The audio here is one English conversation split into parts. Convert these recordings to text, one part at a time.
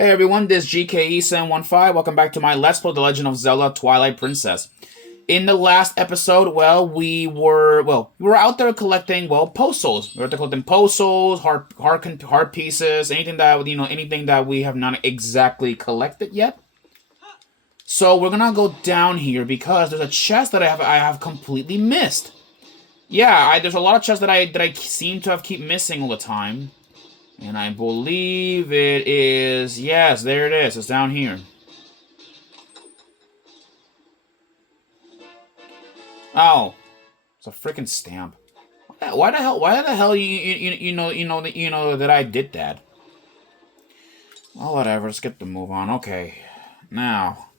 Hey everyone, this is GKE715. Welcome back to my Let's Play The Legend of Zelda Twilight Princess. In the last episode, we were out there collecting, post souls. We were out there collecting post souls, heart pieces, anything that we have not exactly collected yet. So we're gonna go down here because there's a chest that I have completely missed. Yeah, there's a lot of chests that I seem to keep missing all the time. And I believe it is... Yes, there it is. It's down here. Oh. It's a freaking stamp. Why the hell you know that I did that? Well, whatever. Let's get the move on. Okay. Now.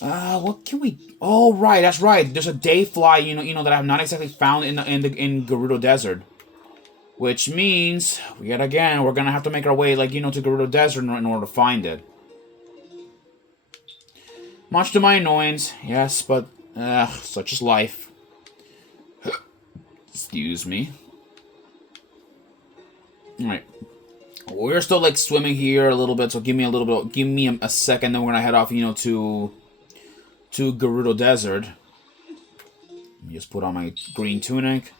What can we... Oh, right. That's right. There's a day fly, that I have not exactly found in Gerudo Desert. Which means, yet again, we're gonna have to make our way, to Gerudo Desert in order to find it. Much to my annoyance, yes, but, such is life. Excuse me. Alright. We're still, swimming here a little bit, so give me a second, then we're gonna head off, to Gerudo Desert. Let me just put on my green tunic.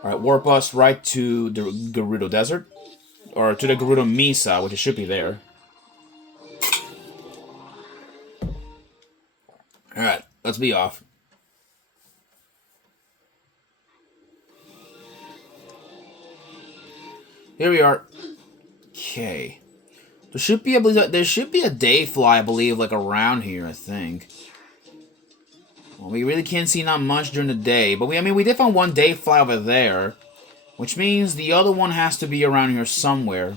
Alright, warp us right to the Gerudo Desert. Or to the Gerudo Mesa, which it should be there. Alright, let's be off. Here we are. Okay. There should be a day fly, I believe, around here, I think. Well, we really can't see not much during the day, but we did find one day fly over there, which means the other one has to be around here somewhere.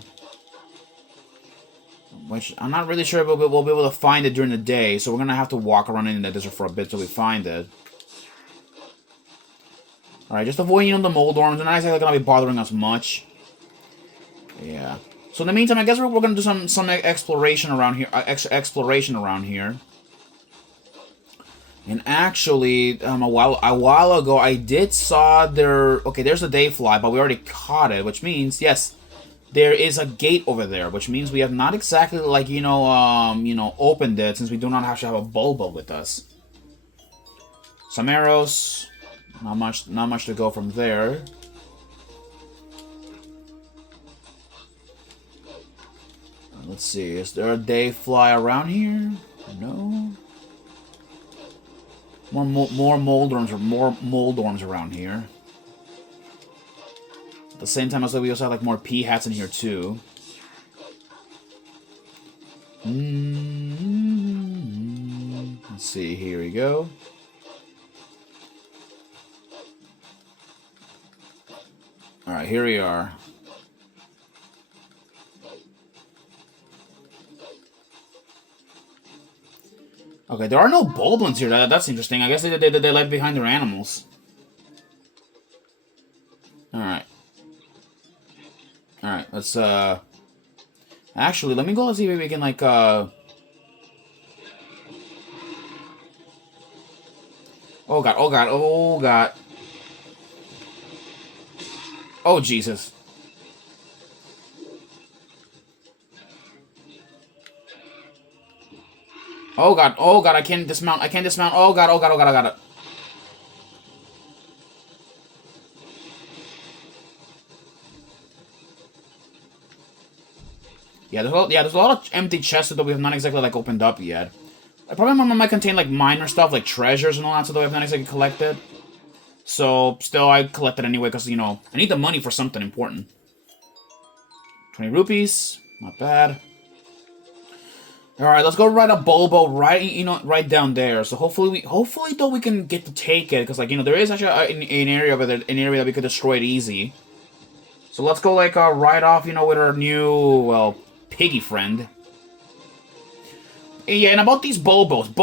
Which I'm not really sure if we'll be able to find it during the day, so we're gonna have to walk around in the desert for a bit till we find it. Alright, just avoid, the mold worms. They're not exactly gonna be bothering us much. Yeah. So in the meantime, I guess we're gonna do some exploration around here. Exploration around here. And actually, a while ago, I did saw there... Okay, there's a day fly, but we already caught it, which means, yes, there is a gate over there, which means we have not exactly, opened it, since we do not actually have a Bulbo with us. Some arrows. Not much to go from there. Let's see, is there a day fly around here? No. More mold worms around here. At the same time, we also have more pea hats in here too. Let's see. Here we go. All right, here we are. Okay, there are no Boldlins here. That's interesting. I guess they left behind their animals. Alright. Alright, let's, Actually, let me go and see if we can, Oh god, oh god, oh god. Oh, Jesus. Oh god, I can't dismount, oh god, oh god, oh god, oh god. Yeah, there's a lot of empty chests that we have not exactly, opened up yet. Probably might contain, minor stuff, like treasures and all that, so that we have not exactly collected. So, still, I collected anyway, because, I need the money for something important. 20 rupees, not bad. Alright, let's go ride a Bulbo right down there. So hopefully though we can get to take it, because there is actually an area over there, an area that we could destroy it easy. So let's go ride off, with our new piggy friend. Yeah, and about these Bulbos,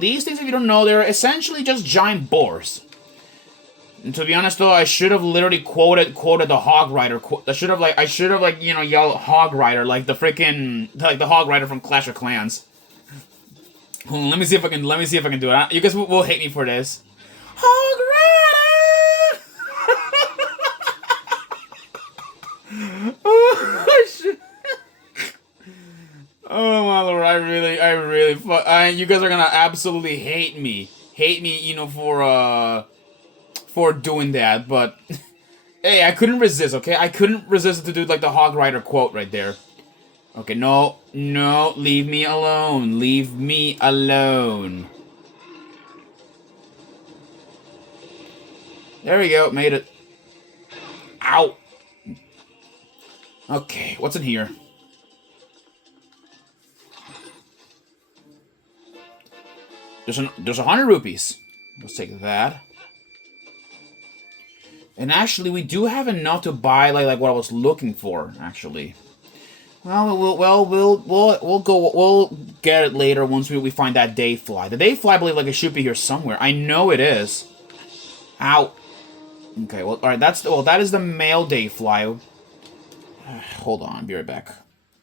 these things, if you don't know, they're essentially just giant boars. And to be honest though, I should have literally quoted the Hog Rider. I should have yelled Hog Rider like the freaking the Hog Rider from Clash of Clans. Hold on, let me see if I can do it. You guys will hate me for this. Hog Rider. you guys are gonna absolutely hate me. Hate me, for doing that, but hey, I couldn't resist, okay? I couldn't resist to do like the Hog Rider quote right there. Okay, no, leave me alone. Leave me alone. There we go, made it. Ow. Okay, what's in here? There's 100 rupees. Let's take that. And actually, we do have enough to buy like what I was looking for. Actually, we'll get it later once we find that day fly. The day fly, I believe, like it should be here somewhere. I know it is. Ow. Okay, well, all right. That is the male day fly. Hold on, be right back.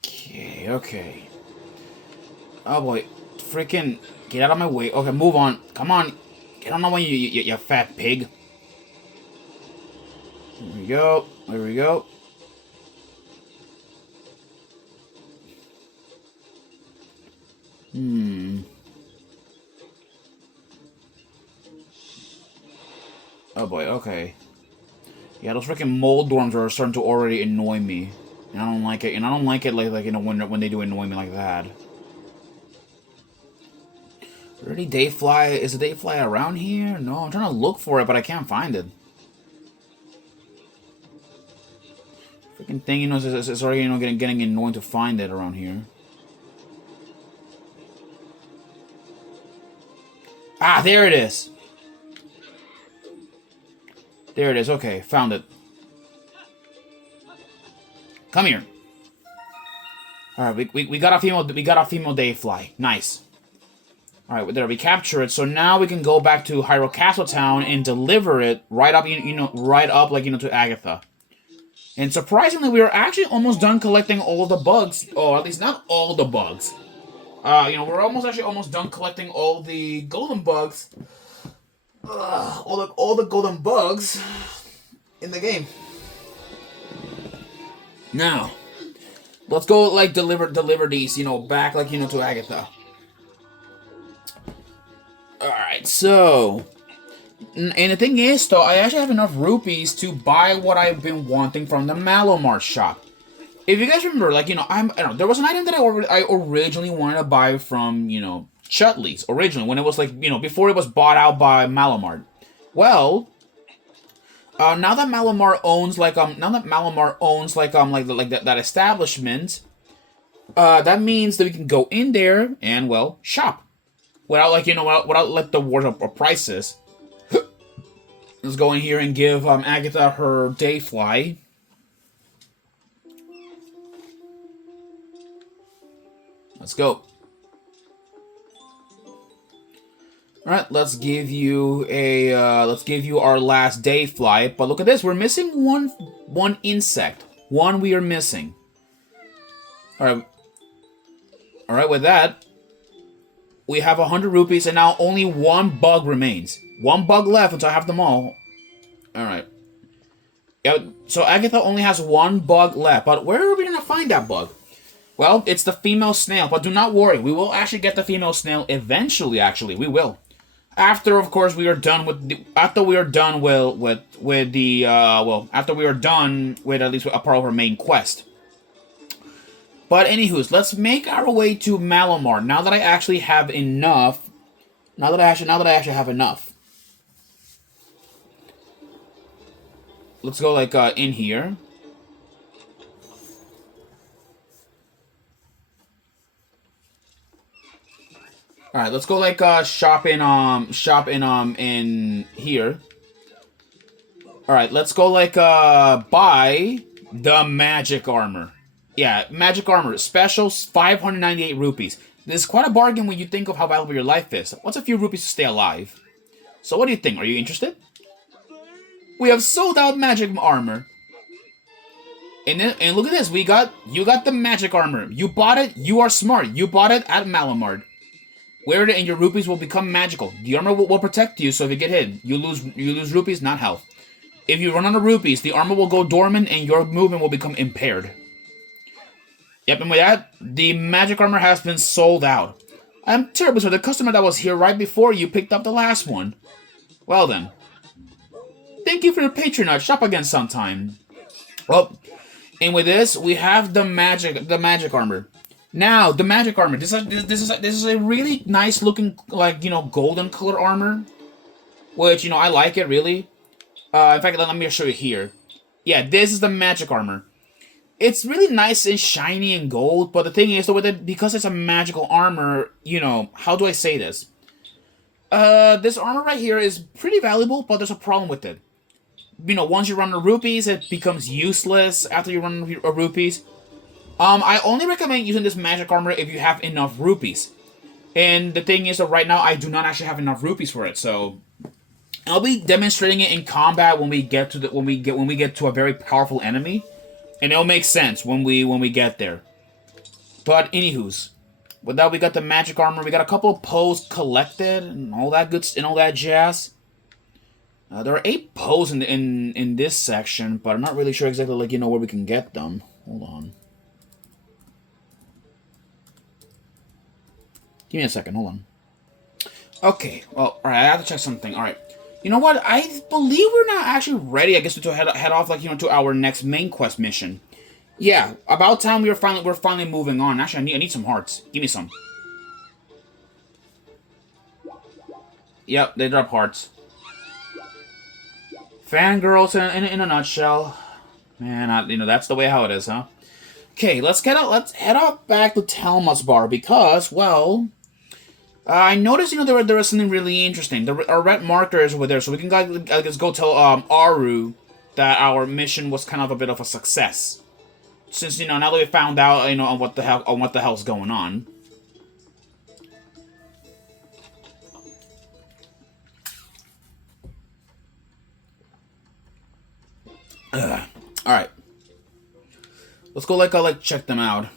Okay. Oh boy, freaking get out of my way. Okay, move on. Come on, get on the way, you fat pig. There we go. There we go. Oh boy, okay. Yeah, those freaking mold dorms are starting to already annoy me. And I don't like it. And I don't like it like when they do annoy me like that. Already Dayfly? Is the Dayfly around here? No, I'm trying to look for it, but I can't find it. Freaking thing, it's already, getting annoying to find it around here. Ah, there it is. There it is. Okay, found it. Come here. All right, we got a female. We got a female Dayfly. Nice. All right, there we capture it. So now we can go back to Hyrule Castle Town and deliver it right up, right up like to Agatha. And surprisingly, we are actually almost done collecting all the bugs. Or at least not all the bugs. We're almost done collecting all the golden bugs. All the golden bugs in the game. Now, let's go like deliver these, back like to Agatha. All right, so. And the thing is, though, I actually have enough rupees to buy what I've been wanting from the Malomar shop. If you guys remember, like, I don't know, there was an item that I originally wanted to buy from, Chutley's, originally, when it was, like, before it was bought out by Malomar. Well, now that Malomar owns, that establishment, that means that we can go in there and, well, shop. Without, without let the wars of prices. Let's go in here and give Agatha her Dayfly. Let's go. All right, let's give you our last Dayfly. But look at this, we're missing one insect. One we are missing. All right. With that, we have 100 rupees, and now only one bug remains. One bug left until I have them all. Alright. Yeah, so Agatha only has one bug left. But where are we going to find that bug? Well, it's the female snail. But do not worry. We will actually get the female snail eventually, actually. We will. After, of course, we are done with after we are done with at least a part of our main quest. But anywho's, let's make our way to Malomar. Now that I actually have enough. Now that I actually have enough. Let's go in here. All right, let's go shop in here. All right, let's go buy the magic armor. Yeah, magic armor, special 598 rupees. This is quite a bargain when you think of how valuable your life is. What's a few rupees to stay alive? So what do you think? Are you interested? We have sold out magic armor. And look at this. You got the magic armor. You bought it. You are smart. You bought it at Malomar. Wear it and your rupees will become magical. The armor will protect you, so if you get hit, you lose rupees, not health. If you run out of rupees, the armor will go dormant and your movement will become impaired. Yep, and with that, the magic armor has been sold out. I'm terribly sorry, the customer that was here right before you picked up the last one. Well then. Thank you for your patronage. Shop again sometime. Well, and with this, we have the magic armor. Now, the magic armor. This is a really nice looking, like, golden color armor. Which, I like it, really. In fact, let me show you here. Yeah, this is the magic armor. It's really nice and shiny and gold, but the thing is, with it, because it's a magical armor, how do I say this? This armor right here is pretty valuable, but there's a problem with it. Once you run the rupees, it becomes useless after you run rupees. I only recommend using this magic armor if you have enough rupees. And the thing is that right now, I do not actually have enough rupees for it, so I'll be demonstrating it in combat when we get to when we get to a very powerful enemy. And it'll make sense when we get there. But anywho's, with that we got the magic armor. We got a couple of Poes collected and all that jazz. There are 8 Poes in this section, but I'm not really sure exactly where we can get them. Hold on. Give me a second. Hold on. Okay. Well, all right. I have to check something. All right. You know what? I believe we're not actually ready, I guess, to head off, to our next main quest mission. Yeah, about time we're finally moving on. Actually, I need some hearts. Give me some. Yep, they drop hearts. Fangirls in a nutshell. Man, that's the way how it is, huh? Okay, let's head out back to Telma's bar because, well, I noticed, there was something really interesting. Our red marker is over there, so we can go tell Aru that our mission was kind of a bit of a success. Since now that we found out, on what the hell's going on. All right, let's go check them out.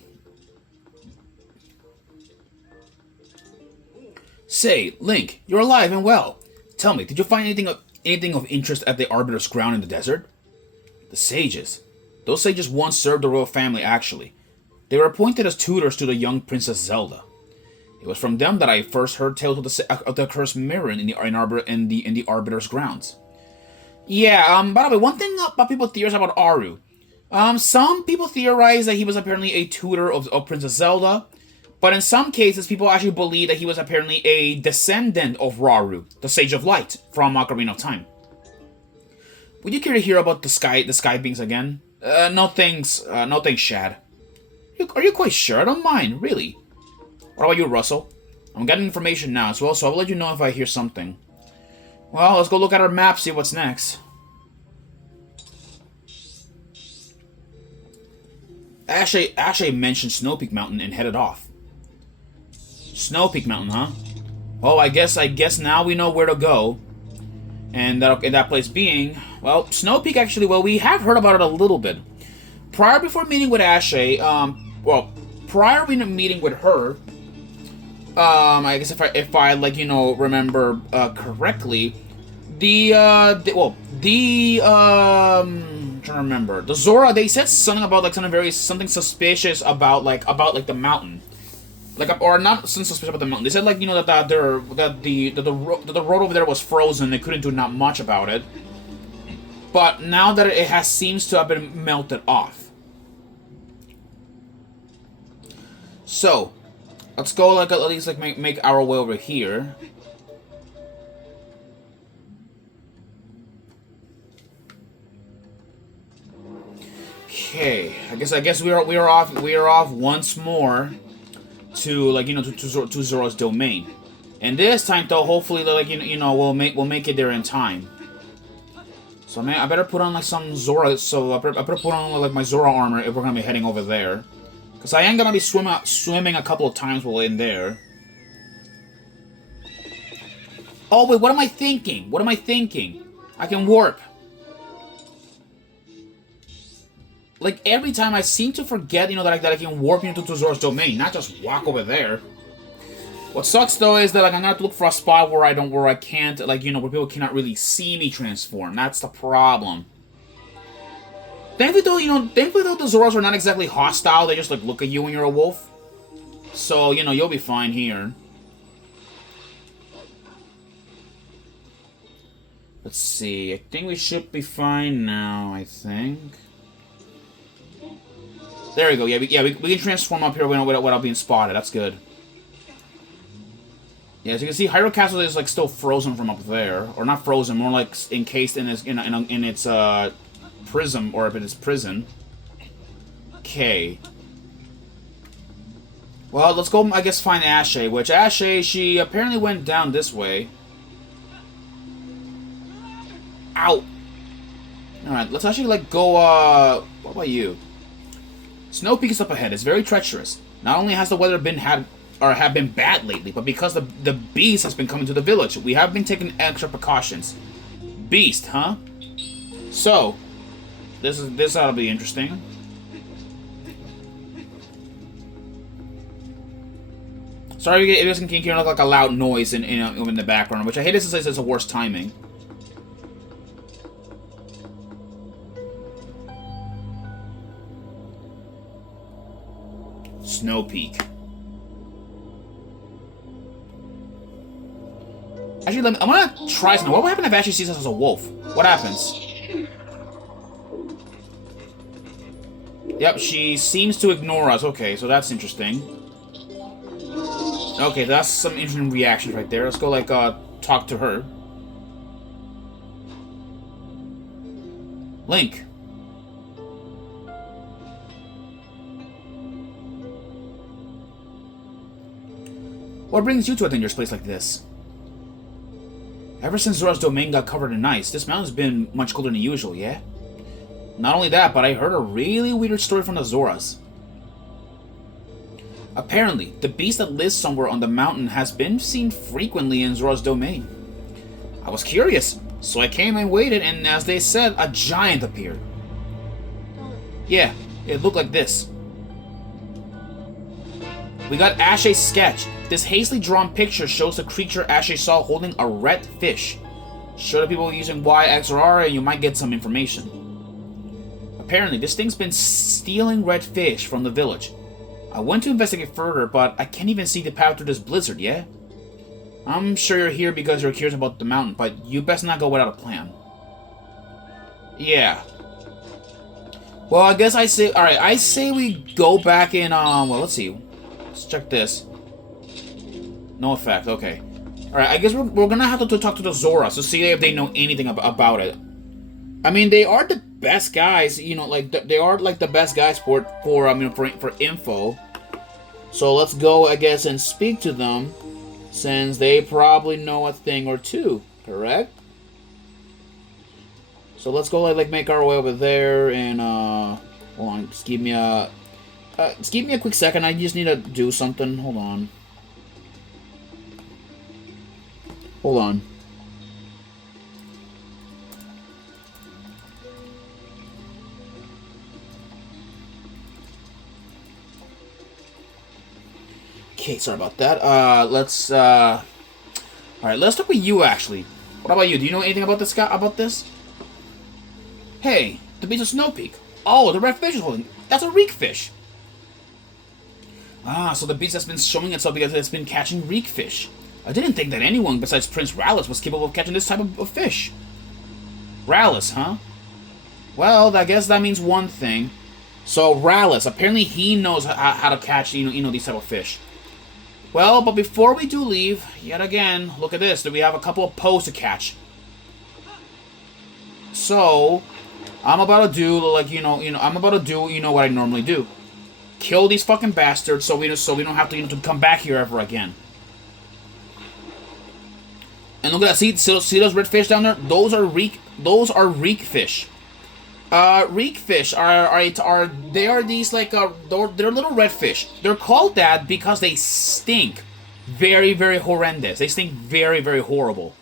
Say, Link, you're alive and well. Tell me, did you find anything of interest at the Arbiter's ground in the desert? The sages. Those sages once served the royal family, actually. They were appointed as tutors to the young Princess Zelda. It was from them that I first heard tales of the cursed mirror in the Arbiter's grounds. Yeah, by the way, one thing about people theorize about Aru. Some people theorize that he was apparently a tutor of Princess Zelda. But in some cases, people actually believe that he was apparently a descendant of Rauru, the Sage of Light, from Ocarina of Time. Would you care to hear about the sky beings again? No thanks, Shad. Are you quite sure? I don't mind, really. What about you, Russell? I'm getting information now as well, so I'll let you know if I hear something. Well, let's go look at our map, see what's next. Actually, I mentioned Snow Peak Mountain and headed off. Snow Peak Mountain, huh? Well, I guess now we know where to go. And that place being, well, Snow Peak actually, well, we have heard about it a little bit. Before meeting with Ashe, prior to meeting with her, I guess if I remember correctly, trying to remember, the Zora, they said something about something suspicious about the mountain. Or not something suspicious about the mountain. They said that the road over there was frozen. They couldn't do not much about it. But now that it seems to have been melted off. So, let's go at least make our way over here. Okay, I guess we are off once more to to Zora's domain, and this time though hopefully we'll make it there in time. So man, I better put on some Zora. So I better put on my Zora armor if we're gonna be heading over there, because I am gonna be swimming a couple of times while in there. Oh wait, what am I thinking? I can warp. Every time I seem to forget, that I can warp into Zora's domain, not just walk over there. What sucks though is that I'm gonna have to look for a spot where I can't, where people cannot really see me transform. That's the problem. Thankfully though, the Zoras are not exactly hostile. They just like look at you when you're a wolf. So, you'll be fine here. Let's see. I think we should be fine now, I think. There we go. Yeah, we can transform up here without being spotted. That's good. Yeah, as you can see, Hyrule Castle is like still frozen from up there, or not frozen, more like encased in its prism, or in its prison. Okay. Well, let's go. I guess find Ashe. Which Ashe, she apparently went down this way. Ow. All right, let's actually like go. What about you? Snow Peak is up ahead. It's very treacherous. Not only has the weather have been bad lately, but because the beast has been coming to the village, we have been taking extra precautions. Beast, huh? So, this ought to be interesting. Sorry if it doesn't hear like a loud noise in the background, which I hate this since it's the worst timing. Snow Peak. Actually, I'm gonna try something. What would happen if Ashe sees us as a wolf? What happens? Yep, she seems to ignore us. Okay, so that's interesting. Okay, that's some interesting reactions right there. Let's go, like, talk to her. Link. What brings you to a dangerous place like this? Ever since Zora's domain got covered in ice, this mountain's been much colder than usual, yeah? Not only that, but I heard a really weird story from the Zoras. Apparently, the beast that lives somewhere on the mountain has been seen frequently in Zora's domain. I was curious, so I came and waited, and as they said, a giant appeared. Yeah, it looked like this. We got Ashe's sketch. This hastily drawn picture shows the creature Ashe saw holding a red fish. Show the people using Y, X, or R, and you might get some information. Apparently, this thing's been stealing red fish from the village. I went to investigate further, but I can't even see the path through this blizzard, yeah? I'm sure you're here because you're curious about the mountain, but you best not go without a plan. Yeah. Well, I guess I say... Alright, I say we go back in, well, let's see. Let's check this. No effect, okay. Alright, I guess we're gonna have to talk to the Zoras to see if they know anything about it. I mean, they are the best guys, like, they are, like, the best guys for info. So let's go, I guess, and speak to them, since they probably know a thing or two, correct? So let's go, like, make our way over there, and, hold on, just give me a quick second, I just need to do something, hold on. Hold on. Okay, sorry about that. Alright, let's talk with you, actually. What about you? Do you know anything about this guy, about this? Hey, the beast of Snow Peak. Oh, the red fish is holding. That's a reek fish. Ah, so the beast has been showing itself because it's been catching reek fish. I didn't think that anyone besides Prince Rallis was capable of catching this type of fish. Rallis, huh? Well, I guess that means one thing. So, Rallis, apparently he knows how to catch, these type of fish. Well, but before we do leave, yet again, look at this. We have a couple of posts to catch. So, I'm about to do, like, what I normally do. Kill these fucking bastards so we don't have to come back here ever again. And look at that. See those red fish down there? Those are reek fish. Reek fish are these like they're little red fish. They're called that because they stink very, very horrendous. They stink very, very horrible.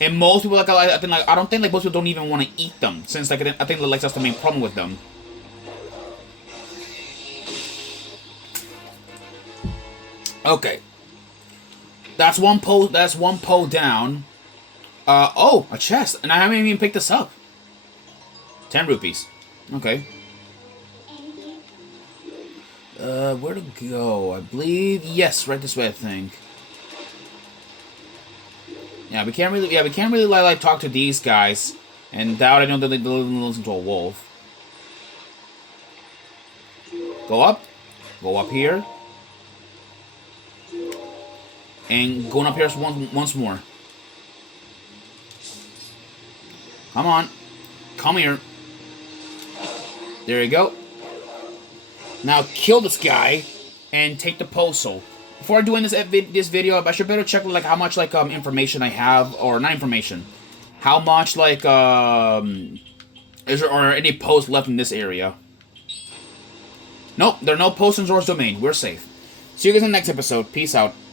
And most people I don't think most people don't even want to eat them, since I think that's the main problem with them. Okay. That's one pole down. Oh, a chest. And I haven't even picked this up. 10 rupees. Okay. Where to go? I believe yes, right this way. I think. Yeah, we can't really. Yeah, we can't really like talk to these guys, and doubt I know that they listen to a wolf. Go up. Go up here. And going up here once more. Come on. Come here. There you go. Now kill this guy and take the postal. Before doing this video, I should better check like how much like information I have, or not information. How much like is there are any posts left in this area? Nope, there are no posts in Zora's domain. We're safe. See you guys in the next episode. Peace out.